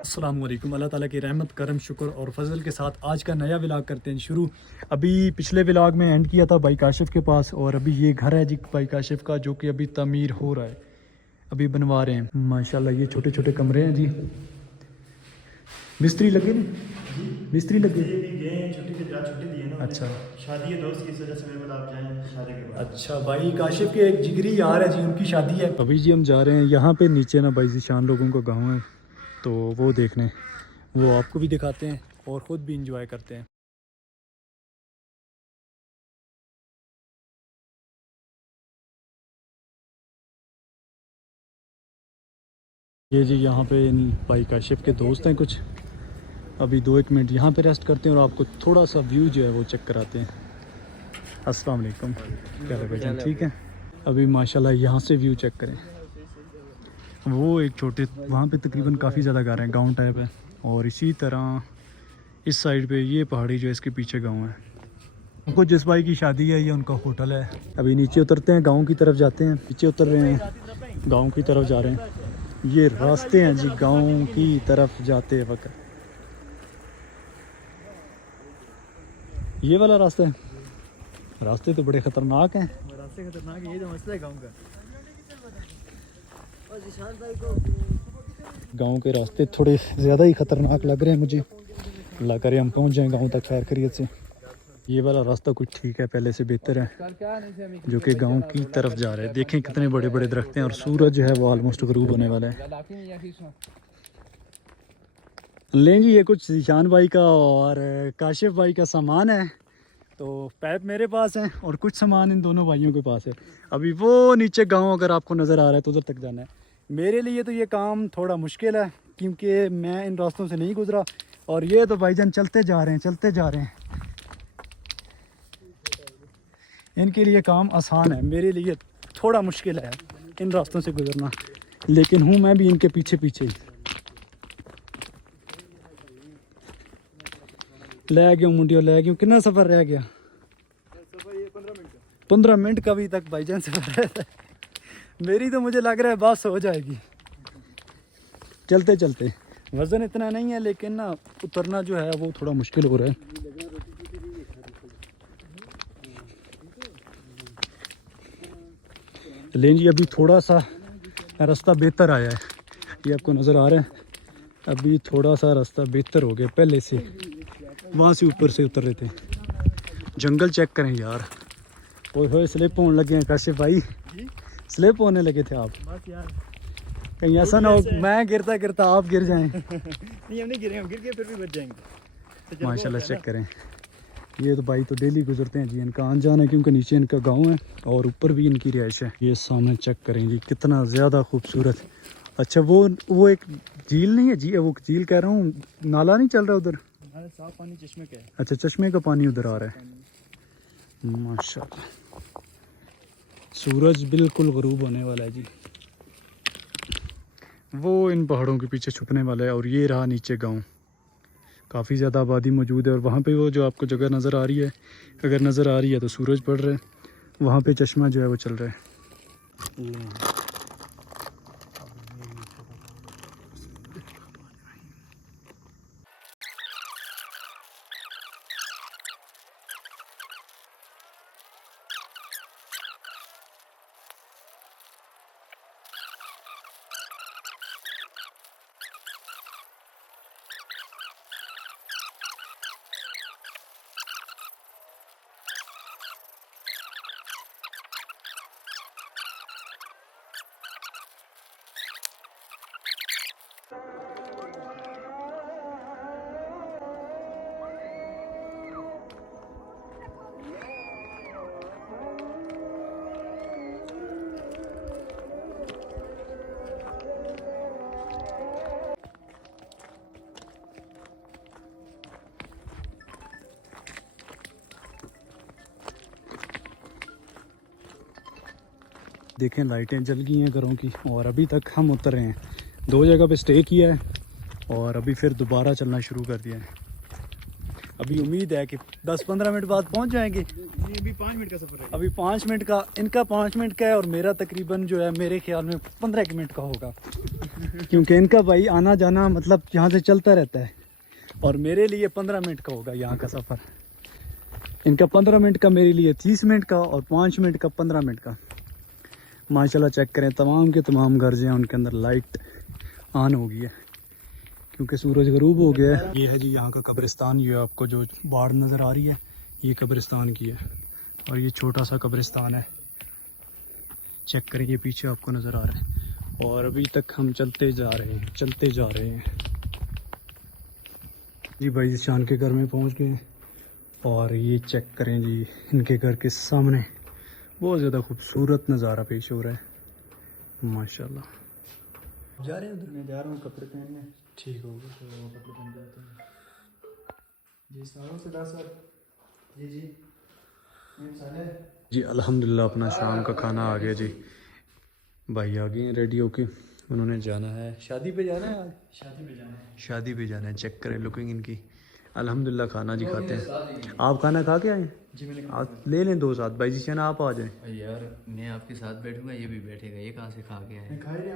अस्सलाम वालेकुम। अल्लाह ताला की रहमत करम शुक्र और फजल के साथ आज का नया व्लॉग करते हैं शुरू। अभी पिछले व्लॉग में एंड किया था भाई काशिफ के पास, और अभी ये घर है जी भाई काशिफ का, जो कि अभी तमीर हो रहा है, अभी बनवा रहे हैं माशाल्लाह। ये छोटे छोटे कमरे हैं जी। मिस्त्री लगे नहीं, मिस्त्री लगे छुट्टी दी है ना। अच्छा, शादी है दोस्त की, इस वजह से मेरे आप जाएं शादी के बाद। अच्छा, भाई काशिफ के एक जिगरी यार है जी, उनकी शादी है। अभी जी हम जा रहे हैं यहाँ पे नीचे ना भाई जीशान लोगों का गाँव है, तो वो देखने, वो आपको भी दिखाते हैं और ख़ुद भी इंजॉय करते हैं। ये जी यहाँ पे इन भाई काशिफ के दोस्त हैं कुछ। अभी 2-1 मिनट यहाँ पे रेस्ट करते हैं और आपको थोड़ा सा व्यू जो है वो चेक कराते हैं। अस्सलाम वालेकुम, क्या है भाईजान, ठीक है। अभी माशाल्लाह यहाँ से व्यू चेक करें। वो एक छोटे वहाँ पे तकरीबन काफ़ी ज़्यादा घर हैं, गांव टाइप है। और इसी तरह इस साइड पे ये पहाड़ी जो है इसके पीछे गांव है। उनको जिस भाई की शादी है ये उनका होटल है। अभी नीचे उतरते हैं, गांव की तरफ जाते हैं। नीचे उतर रहे हैं, गांव की तरफ जा रहे हैं। ये रास्ते हैं जी गांव की तरफ जाते वक्त। ये वाला रास्ता है। रास्ते तो बड़े ख़तरनाक हैं। रास्ते खतरनाक है, ये जो मसला है गांव का। गांव के रास्ते थोड़े ज़्यादा ही ख़तरनाक लग रहे हैं मुझे। अल्लाह करे हम पहुंच जाएं गांव तक खैर खैरियत से। ये वाला रास्ता कुछ ठीक है, पहले से बेहतर है, जो कि गांव की तरफ जा रहा है। देखें कितने बड़े बड़े दरख्त हैं और सूरज जो है वो ऑलमोस्ट गरूब होने वाला है। लें जी, ये कुछ जीशान भाई का और काशिफ भाई का सामान है। तो पैप मेरे पास है और कुछ सामान इन दोनों भाइयों के पास है। अभी वो नीचे गांव अगर आपको नज़र आ रहा है तो उधर तक जाना है। मेरे लिए तो ये काम थोड़ा मुश्किल है, क्योंकि मैं इन रास्तों से नहीं गुजरा। और ये तो भाईजान चलते जा रहे हैं, चलते जा रहे हैं। इनके लिए काम आसान है, मेरे लिए थोड़ा मुश्किल है इन रास्तों से गुजरना, लेकिन हूँ मैं भी इनके पीछे पीछे ही। ले गया मुंडियो, ले गया। कितना सफ़र रह गया? 15 मिनट का भी तक भाईजान सफ़र है। मेरी तो मुझे लग रहा है बस हो जाएगी चलते चलते। वज़न इतना नहीं है, लेकिन ना उतरना जो है वो थोड़ा मुश्किल हो रहा है। लें जी, अभी थोड़ा सा रास्ता बेहतर आया है, ये आपको नज़र आ रहा है। अभी थोड़ा सा रास्ता बेहतर हो गया पहले से। वहाँ से ऊपर से उतर रहे थे। जंगल चेक करें यार। ओए होए, स्लिप होने लगे हैं काशिफ भाई, स्लिप होने लगे थे आप। बस यार, कहीं ऐसा ना हो मैं गिरता गिरता आप गिर जाएं। नहीं, हम नहीं गिरे, हम गिर के फिर भी बच जाएंगे। माशाल्लाह चेक करें। ये तो भाई तो डेली गुजरते हैं जी, इनका आन जान है, क्योंकि नीचे इनका गांव है और ऊपर भी इनकी रिहाइश है। ये सामने चेक करें जी, कितना ज़्यादा खूबसूरत। अच्छा, वो एक झील नहीं है जी, वो झील कह रहा हूँ, नाला नहीं चल रहा उधर, साफ पानी चश्मे का है। अच्छा, चश्मे का पानी उधर आ रहा है। माशाल्लाह, सूरज बिल्कुल गरूब होने वाला है जी। वो इन पहाड़ों के पीछे छुपने वाला है। और ये रहा नीचे गांव, काफ़ी ज़्यादा आबादी मौजूद है। और वहाँ पे वो जो आपको जगह नज़र आ रही है, अगर नज़र आ रही है तो सूरज पड़ रहा है, वहाँ पे चश्मा जो है वो चल रहा है। देखें लाइटें जल गई हैं घरों की। और अभी तक हम उतर रहे हैं, 2 जगह पे स्टे किया है और अभी फिर दोबारा चलना शुरू कर दिया है। अभी उम्मीद है कि 10-15 मिनट बाद पहुंच जाएंगे। ये अभी 5 मिनट का सफर है। अभी 5 मिनट का, इनका 5 मिनट का है और मेरा तकरीबन जो है मेरे ख्याल में 15 मिनट का होगा क्योंकि इनका भाई आना जाना मतलब यहाँ से चलता रहता है और मेरे लिए 15 मिनट का होगा यहाँ का सफ़र। इनका 15 मिनट का, मेरे लिए 30 मिनट का और 5 मिनट का 15 मिनट का। माशाल्लाह चेक करें, तमाम के तमाम घर जो हैं उनके अंदर लाइट ऑन हो गई है क्योंकि सूरज गरूब हो गया है। ये है जी यहाँ का कब्रिस्तान। ये आपको जो बाढ़ नज़र आ रही है ये कब्रिस्तान की है और ये छोटा सा कब्रिस्तान है। चेक करें, ये पीछे आपको नज़र आ रहा है और अभी तक हम चलते जा रहे हैं जी। भाई शान के घर में पहुँच गए हैं और ये चेक करें जी, इनके घर के सामने बहुत ज़्यादा खूबसूरत नज़ारा पेश हो रहा है माशाल्लाह। जा रहे हैं उधर, मैं जा रहा हूँ कपड़े पहनने। ठीक होगा तो कपड़े पहन जाते हैं जी। सारों से 10 जी अल्हम्दुलिल्लाह अपना शाम का खाना आ गया जी। भाई आ गए हैं रेडी होके, उन्होंने जाना है शादी पे जाना है। आज शादी पे जाना है। चेक करें लुकिंग इनकी। अल्हम्दुलिल्लाह खाना जी खाते हैं। आप खाना खा के आए जी मैंने आप ले लें 2 साथ। भाई जी चना आप आ जाएं। यार मैं आपके साथ बैठूंगा, ये भी बैठेगा, ये कहाँ से खा के आए? खा ही रहे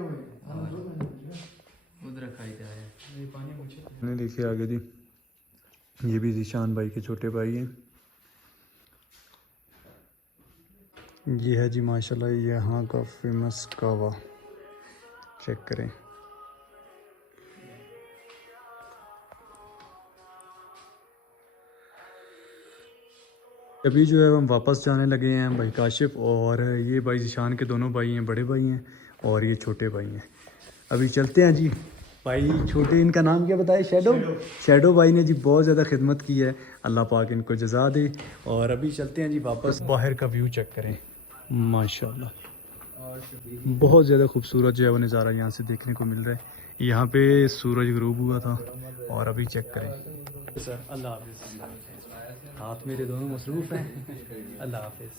उधर खाई जाए पानी। नहीं देखिए आगे जी, ये भी जीशान भाई के छोटे भाई हैं। ये है जी माशाल्लाह यहाँ का फेमस कावा। चेक करें, अभी जो है हम वापस जाने लगे हैं। भाई काशिफ और ये भाई जीशान के दोनों भाई हैं, बड़े भाई हैं और ये छोटे भाई हैं। अभी चलते हैं जी। भाई छोटे, इनका नाम क्या बताए? शैडो भाई ने जी बहुत ज़्यादा खिदमत की है, अल्लाह पाक इनको जज़ा दे। और अभी चलते हैं जी वापस। बाहर का व्यू चेक करें माशाल्लाह, बहुत ज़्यादा खूबसूरत जो है वो नज़ारा यहाँ से देखने को मिल रहा है। यहाँ पे सूरज गरूब हुआ था और अभी चेक करें। सर अल्लाह हाफिज़, हाथ मेरे दोनों मसरूफ़ हैं। अल्लाह हाफिज़,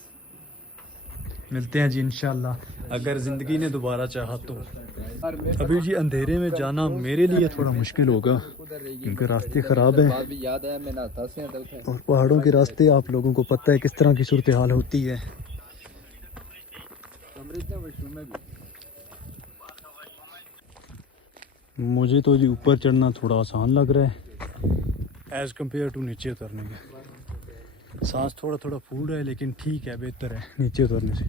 मिलते हैं जी इंशाल्लाह अगर ज़िंदगी ने दोबारा चाहा तो। अभी जी अंधेरे में जाना मेरे लिए थोड़ा मुश्किल होगा क्योंकि रास्ते ख़राब हैं और पहाड़ों के रास्ते आप लोगों को पता है किस तरह की सूरत हाल होती है। मुझे तो जी ऊपर चढ़ना थोड़ा आसान लग रहा है एज़ कम्पेयर टू नीचे उतरने में। सांस थोड़ा थोड़ा फूल रहा है लेकिन ठीक है, बेहतर है नीचे उतरने से।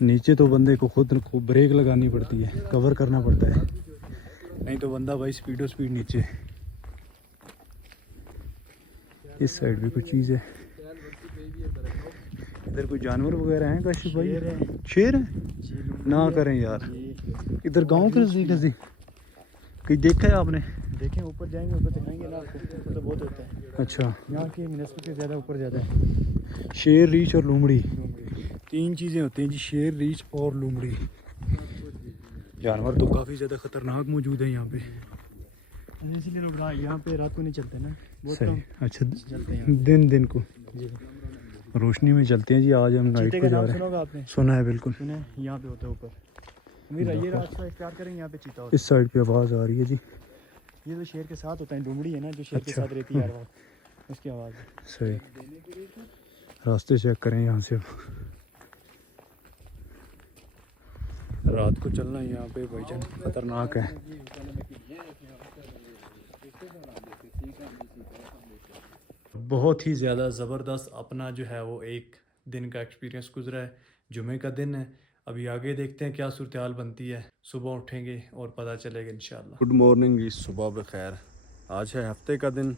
नीचे तो बंदे को खुद खूब ब्रेक लगानी पड़ती है, कवर करना पड़ता है, नहीं तो बंदा भाई स्पीडो स्पीड नीचे। इस साइड भी कुछ चीज़ है। इधर कोई जानवर वगैरह हैं काशिफ भाई? शेर है ना करें यार। इधर गांव के नज़दीक है, कहीं देखा है आपने? देखें ऊपर जाएंगे, ऊपर दिखाएंगे ना आपको, ऊपर तो बहुत होता है। अच्छा, यहाँ की निस्बत से ज़्यादा ऊपर ज़्यादा है। शेर, रीछ और लूमड़ी, 3 चीज़ें होती हैं जी, शेर, रीछ और लूमड़ी। जानवर तो काफ़ी ज़्यादा ख़तरनाक मौजूद है यहाँ पे, इसीलिए लोग यहाँ पे रात को नहीं चलते ना, बहुत कम अच्छा चलते हैं। दिन को जी रोशनी में चलते हैं जी। आज हम नाइट को जा रहे हैं। आपने सुना है? बिल्कुल सुना है, यहाँ पे होता है ऊपर। ये रास्ता इख्तियार करेंगे, यहाँ पे चीता होता है। इस साइड पे आवाज़ आ रही है जी। ये तो शेर के साथ होता है, लूमड़ी है ना जो शेर के साथ रहती है हर वक्त, उसकी आवाज़ है। सही। रास्ते चेक करें यहाँ से। रात को चलना यहाँ पे भाईजान खतरनाक है। बहुत ही ज़्यादा ज़बरदस्त अपना जो है वो एक दिन का एक्सपीरियंस गुजरा है। जुमे का दिन है, अभी आगे देखते हैं क्या सूरत हाल बनती है। सुबह उठेंगे और पता चलेगा इंशाल्लाह। गुड मॉर्निंग जी, सुबह बखैर। आज है हफ्ते का दिन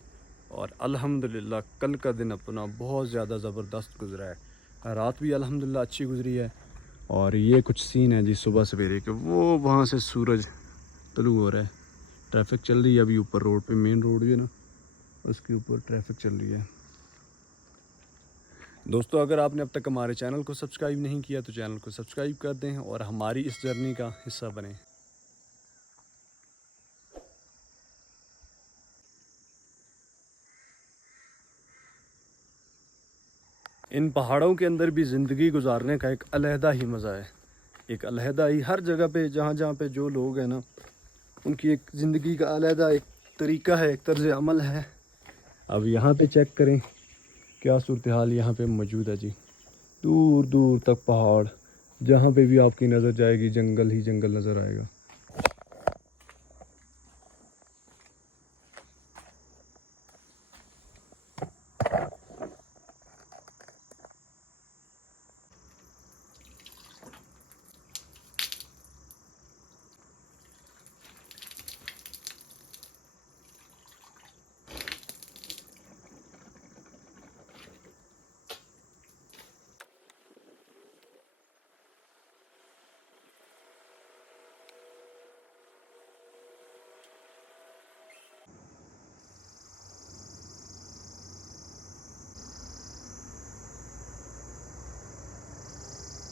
और अल्हम्दुलिल्लाह कल का दिन अपना बहुत ज़्यादा ज़बरदस्त गुजरा है। रात भी अल्हम्दुलिल्लाह अच्छी गुजरी है। और ये कुछ सीन है जी सुबह सवेरे के, वो वहाँ से सूरज तलू हो रहा है। ट्रैफिक चल रही है अभी ऊपर रोड पे, मेन रोड है ना, उसके ऊपर ट्रैफिक चल रही है। दोस्तों अगर आपने अब तक हमारे चैनल को सब्सक्राइब नहीं किया तो चैनल को सब्सक्राइब कर दें और हमारी इस जर्नी का हिस्सा बनें। इन पहाड़ों के अंदर भी ज़िंदगी गुजारने का एक अलहदा ही मज़ा है, एक अलहदा ही। हर जगह पे जहाँ जहाँ पे जो लोग हैं ना, उनकी एक ज़िंदगी का अलहदा एक तरीका है, एक तर्ज अमल है। अब यहाँ पे चेक करें क्या सूरत हाल यहाँ पे मौजूद है जी। दूर दूर तक पहाड़, जहाँ पे भी आपकी नज़र जाएगी जंगल ही जंगल नज़र आएगा।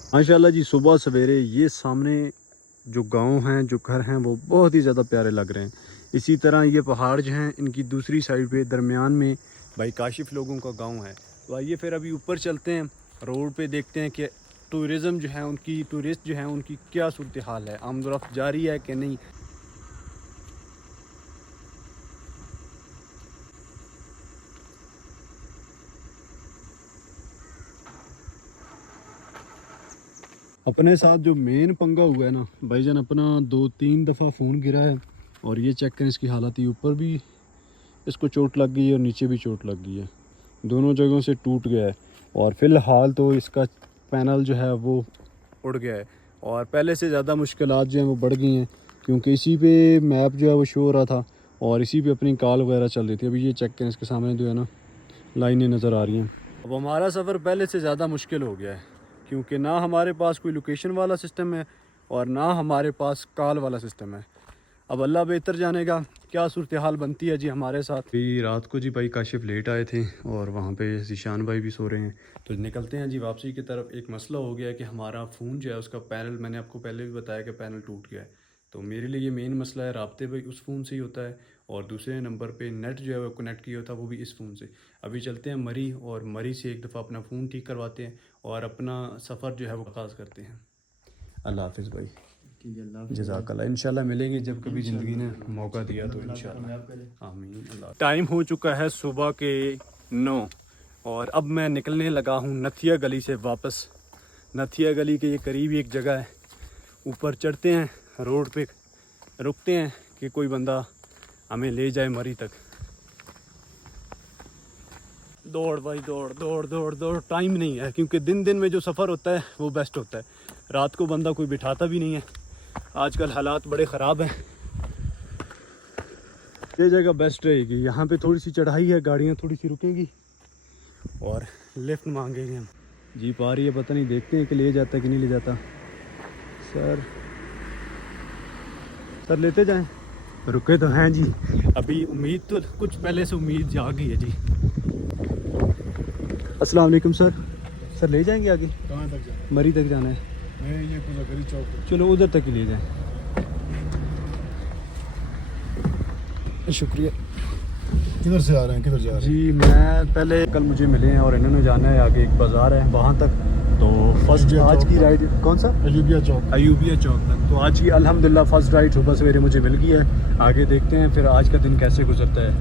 माशाल्लाह जी, सुबह सवेरे ये सामने जो गांव हैं, जो घर हैं, वो बहुत ही ज़्यादा प्यारे लग रहे हैं। इसी तरह ये पहाड़ जो हैं, इनकी दूसरी साइड पे दरमियान में भाई काशिफ लोगों का गांव है। तो आइए फिर अभी ऊपर चलते हैं, रोड पे देखते हैं कि टूरिज़म जो है उनकी, टूरिस्ट जो हैं उनकी क्या सूरत हाल है, आमदोरफ्त जारी है कि नहीं। अपने साथ जो मेन पंगा हुआ है ना भाईजान, अपना 2-3 दफ़ा फ़ोन गिरा है और ये चेक करें इसकी हालत। ही ऊपर भी इसको चोट लग गई है और नीचे भी चोट लग गई है, दोनों जगहों से टूट गया है। और फ़िलहाल तो इसका पैनल जो है वो उड़ गया है और पहले से ज़्यादा मुश्किलात जो हैं वो बढ़ गई हैं, क्योंकि इसी पे मैप जो है वो शो हो रहा था और इसी पे अपनी कॉल वगैरह चल रही थी। अभी ये चेक करें, इसके सामने जो है ना लाइनें नज़र आ रही हैं। अब हमारा सफ़र पहले से ज़्यादा मुश्किल हो गया है, क्योंकि ना हमारे पास कोई लोकेशन वाला सिस्टम है और ना हमारे पास कॉल वाला सिस्टम है। अब अल्लाह बेहतर जानेगा क्या सूरत हाल बनती है जी हमारे साथ। अभी रात को जी भाई काशिफ लेट आए थे और वहाँ पे ज़ीशान भाई भी सो रहे हैं, तो निकलते हैं जी वापसी की तरफ। एक मसला हो गया है कि हमारा फ़ोन जो है उसका पैनल, मैंने आपको पहले भी बताया कि पैनल टूट गया है। तो मेरे लिए ये मेन मसला है, राब्ते भाई उस फ़ोन से ही होता है और दूसरे नंबर पे नेट जो है वो कनेक्ट किया होता है वो भी इस फ़ोन से। अभी चलते हैं मरी और मरी से एक दफ़ा अपना फ़ोन ठीक करवाते हैं और अपना सफ़र जो है वो आगाज़ करते हैं। अल्लाह हाफ़िज़ भाई, जज़ाकल्लाह। इंशाल्लाह मिलेंगे जब कभी ज़िंदगी ने मौका दिया तो इंशाल्लाह, आमीन। टाइम हो चुका है सुबह के 9 और अब मैं निकलने लगा हूँ नथिया गली से वापस। नथिया गली के ये करीब एक जगह है, ऊपर चढ़ते हैं, रोड पे रुकते हैं कि कोई बंदा हमें ले जाए मरी तक। दौड़ भाई दौड़ दौड़ दौड़ दौड़, टाइम नहीं है, क्योंकि दिन दिन में जो सफ़र होता है वो बेस्ट होता है, रात को बंदा कोई बिठाता भी नहीं है। आजकल हालात बड़े ख़राब हैं। ये जगह बेस्ट रहेगी, यहाँ पे थोड़ी सी चढ़ाई है, गाड़ियाँ थोड़ी सी रुकेंगी और लिफ्ट मांगेंगे हम। जीप आ रही है, पता नहीं, देखते हैं कि ले जाता है कि नहीं ले जाता। सर लेते जाएं, रुके तो हैं जी। अभी उम्मीद तो कुछ पहले से उम्मीद जाग गई है जी। अस्सलाम वालेकुम सर। सर ले जाएंगे आगे? कहाँ तक जाना? मरी तक जाना है। मैं ये कुछ चौक। चलो उधर तक ही ले जाएं। शुक्रिया। किधर से आ रहे हैं, किधर जा रहे हैं? जी मैं पहले, कल मुझे मिले हैं और इन्होंने जाना है आगे, एक बाज़ार है वहाँ तक। तो फर्स्ट आज की राइड कौन सा? अयूबिया चौक। अयूबिया चौक तक। तो आज की अल्हम्दुलिल्लाह फर्स्ट राइड सुबह सवेरे मुझे मिल गई है। आगे देखते हैं फिर आज का दिन कैसे गुजरता है।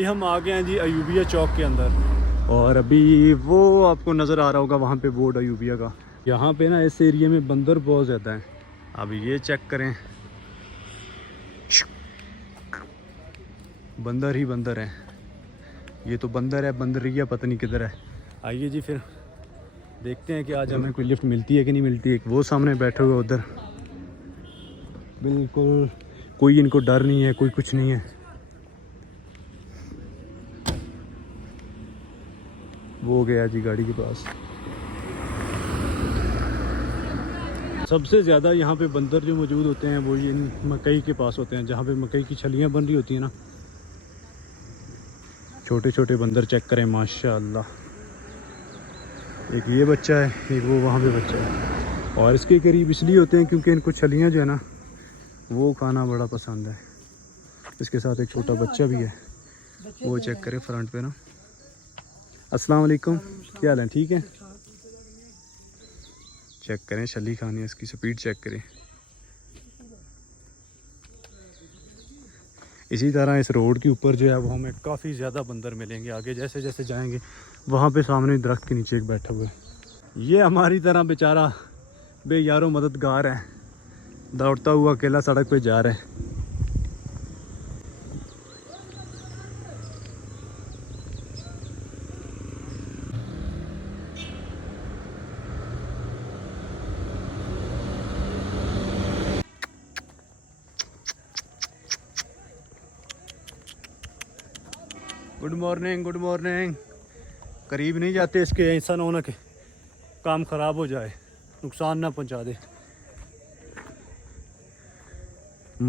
हम आ गए हैं जी अयूबिया चौक के अंदर और अभी वो आपको नज़र आ रहा होगा वहाँ पे बोर्ड अयूबिया का। यहाँ पे ना इस एरिया में बंदर बहुत ज़्यादा हैं। अभी ये चेक करें, बंदर ही बंदर हैं। ये तो बंदर है, बंदरिया पता नहीं किधर है। आइए जी फिर देखते हैं कि आज हमें कोई लिफ्ट मिलती है कि नहीं मिलती है। वो सामने बैठे हुए उधर, बिल्कुल कोई इनको डर नहीं है, कोई कुछ नहीं है। वो गया जी गाड़ी के पास। सबसे ज़्यादा यहाँ पे बंदर जो मौजूद होते हैं वो ये मकई के पास होते हैं, जहाँ पे मकई की छलियाँ बन रही होती हैं ना। छोटे छोटे बंदर चेक करें माशाल्लाह। एक ये बच्चा है, एक वो वहाँ पे बच्चा है। और इसके करीब इसलिए होते हैं क्योंकि इनको छलियाँ जो है ना वो खाना बड़ा पसंद है। इसके साथ एक छोटा बच्चा भी है, वो चेक करें फ्रंट पे ना। अस्सलाम वालेकुम, क्या हाल है? ठीक है। चेक करें, शली खानी है, इसकी स्पीड चेक करें। इसी तरह इस रोड के ऊपर जो है वो हमें काफ़ी ज़्यादा बंदर मिलेंगे। आगे जैसे जैसे जाएंगे वहाँ पे सामने दरख्त के नीचे एक बैठा हुआ है। ये हमारी तरह बेचारा बेयारो मददगार है, दौड़ता हुआ अकेला सड़क पे जा रहा है। Good morning, good morning. करीब नहीं जाते इसके, ऐसा ना होना कि काम ख़राब हो जाए, नुकसान ना पहुंचा दे।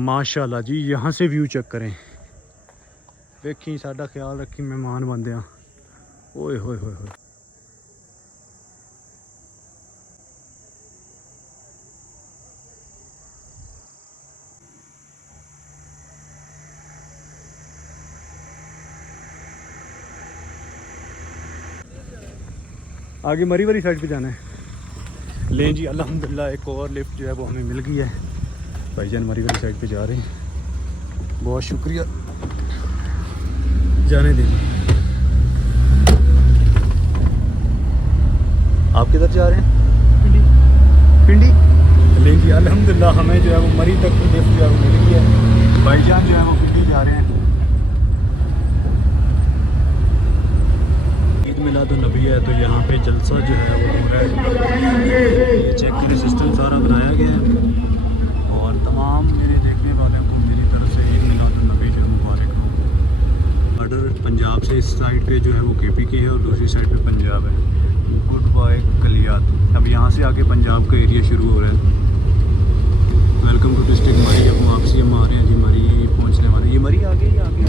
माशाल्लाह जी, यहाँ से व्यू चेक करें। वेखी साडा ख्याल रखी, मेहमान बंदे हैं। ओए होए होए होए। आगे मरी वाली साइड पे जाना है। लें जी, अल्हम्दुलिल्लाह एक और लिफ्ट जो है वो हमें मिल गई है। भाईजान मरी वाली साइड पे जा रहे हैं, बहुत शुक्रिया, जाने दें। आप किधर जा रहे हैं? पिंडी। लें जी, अल्हम्दुलिल्लाह हमें जो है वो मरी तक की लिफ्ट जो है वो मिल गई है। भाईजान जो है वो पिंडी जा रहे हैं। मिलादुन्नबी है तो यहाँ पे जलसा जो है वो हो रहा है। ये चेक करें, सिस्टम सारा बनाया गया है और तमाम मेरे देखने वालों को मेरी तरफ से ईद मिलादुन्नबी जो है मुबारक हो। बॉर्डर पंजाब से इस साइड पे जो है वो KP की है और दूसरी साइड पे पंजाब है। Good bye Kalayat. अब यहाँ से आगे पंजाब का एरिया शुरू हो रहा है। वेलकम टू डिस्ट्रिक्ट मरी। अब वापसी हम आ रहे हैं जी, मरी पहुँचने वाले। ये मरी आगे या आगे?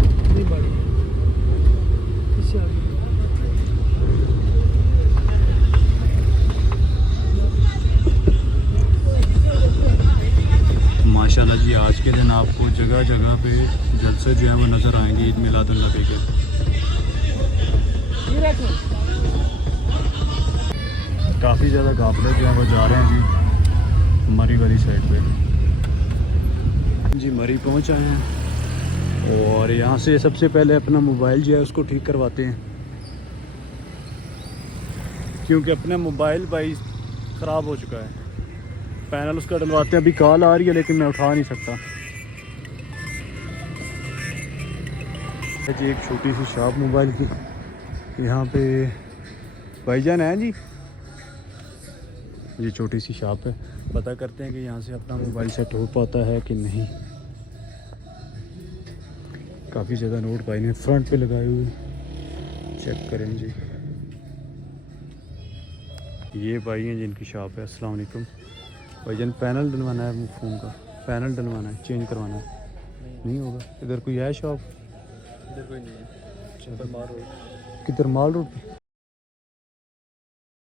माशाल्लाह जी, आज के दिन आपको जगह जगह पे जलसे जो है वो नज़र आएंगे ईद मिलादुन्नबी के। काफ़ी ज़्यादा काफिले जो है वो जा रहे हैं जी मरी वाली साइड पे। जी मरी पहुंच आए हैं और यहाँ से सबसे पहले अपना मोबाइल जो है उसको ठीक करवाते हैं, क्योंकि अपना मोबाइल भाई ख़राब हो चुका है। पैनल उसका डलवाते हैं। अभी कॉल आ रही है लेकिन मैं उठा नहीं सकता। जी एक छोटी सी शॉप मोबाइल की, यहाँ पे भाईजान है जी। ये छोटी सी शॉप है, पता करते हैं कि यहाँ से अपना मोबाइल सेट हो पाता है कि नहीं। काफ़ी ज़्यादा नोट भाई ने फ्रंट पे लगाए हुए, चेक करें जी। ये भाई हैं जिनकी शॉप है। अस्सलाम वालेकुम भाईजान, पैनल डलवाना है फ़ोन का, पैनल डलवाना है, चेंज करवाना है। नहीं होगा? इधर कोई है शॉप? इधर कोई नहीं है। किधर? माल रोड पे।